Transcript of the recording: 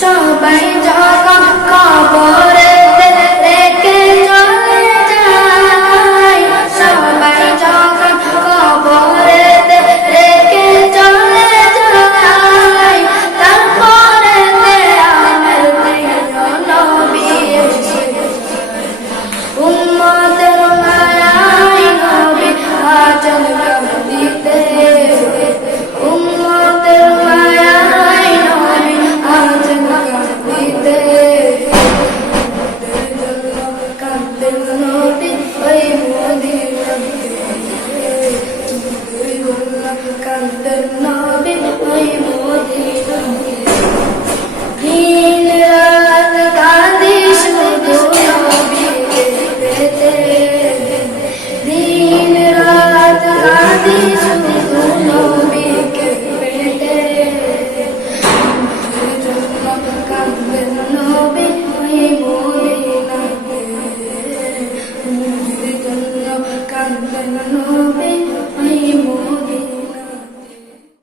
সবাই যখন কবরেতে রেখে চলে যায়, সবাই যখন কবরেতে রেখে চলে যায়, তারপরে আমার প্রিয় নবী এসে উম্মতের মায়ায় নবী আঁচল কাঁদিতে, উম্মতের মায়ায় নবী আঁচল কাঁদিতে, কাঁদতেন নবী ওই মদিনাতে, কাঁদতেন নবী ওই মদিনাতে। দিন রাত কাঁদি শুধু নবীকে পেতে, দিন রাত কাঁদি শুধু নবীকে পেতে, কাঁদতেন নবী ওই মদিনাতে, কাঁদতেন নবী